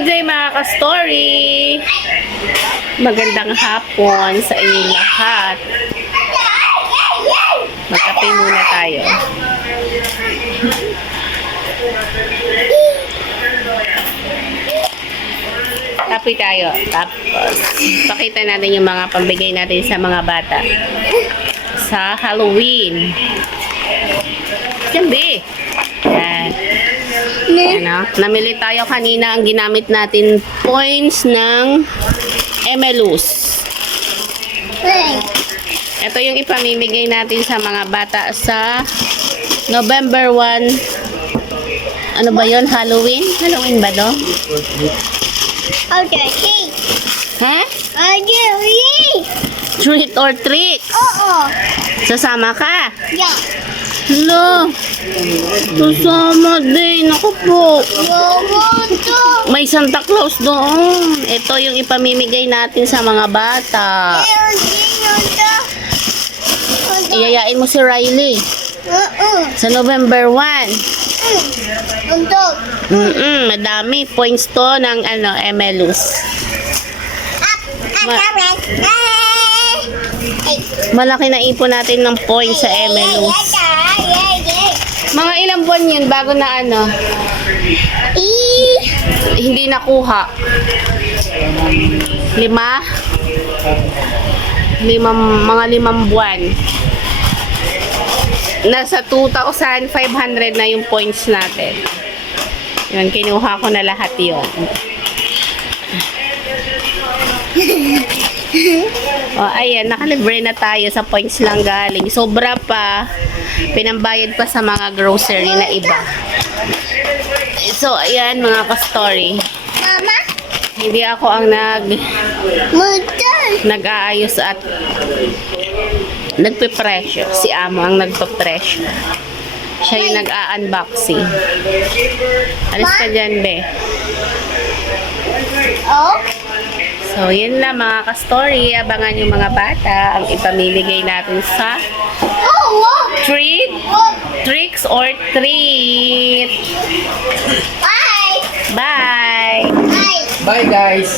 Good day mga ka-story! Magandang hapon sa inyong lahat. Magkape muna tayo. Kape tayo. Tapos, pakita natin yung mga pambigay natin sa mga bata. Sa Halloween. Siyempre. Ano, namili tayo kanina ang ginamit natin points ng Emelus. Ito yung ipamimigay natin sa mga bata sa November 1. Ano ba yon Halloween? Halloween ba do? Okay, hey. Ha? Okay. Treat or trick? Oo. Sasama ka? Yeah. Hello. Sasama din. Ako po. May Santa Claus doon. Ito yung ipamimigay natin sa mga bata. Iyayain mo si Riley sa November 1. Untuk. Mm-mm, madami points to ng ano, Emelus. Up. Ma- Akaran. Hey. Malaki na ipon natin ng points sa Emelus. Mga ilang buwan yun bago na ano, E. hindi nakuha. Lima? Limang, mga limang buwan. Nasa 2,500 na yung points natin. Yun, kinuha ko na lahat yun. O, ayan, nakalibre na tayo sa points lang galing. Sobra pa. Pinambayad pa sa mga grocery na iba. So, ayan mga ka-story. Mama. Hindi ako ang nag Mutal. nag-aayos at nagpe-pressure. Si Amo ang nagpe-pressure. Siya yung nag-a-unboxing. Alis ka dyan, be. Oh. So, yun lang mga ka-story. Abangan yung mga bata ang ipamimigay natin sa treat, tricks or treat. Bye. Bye! Bye. Bye guys.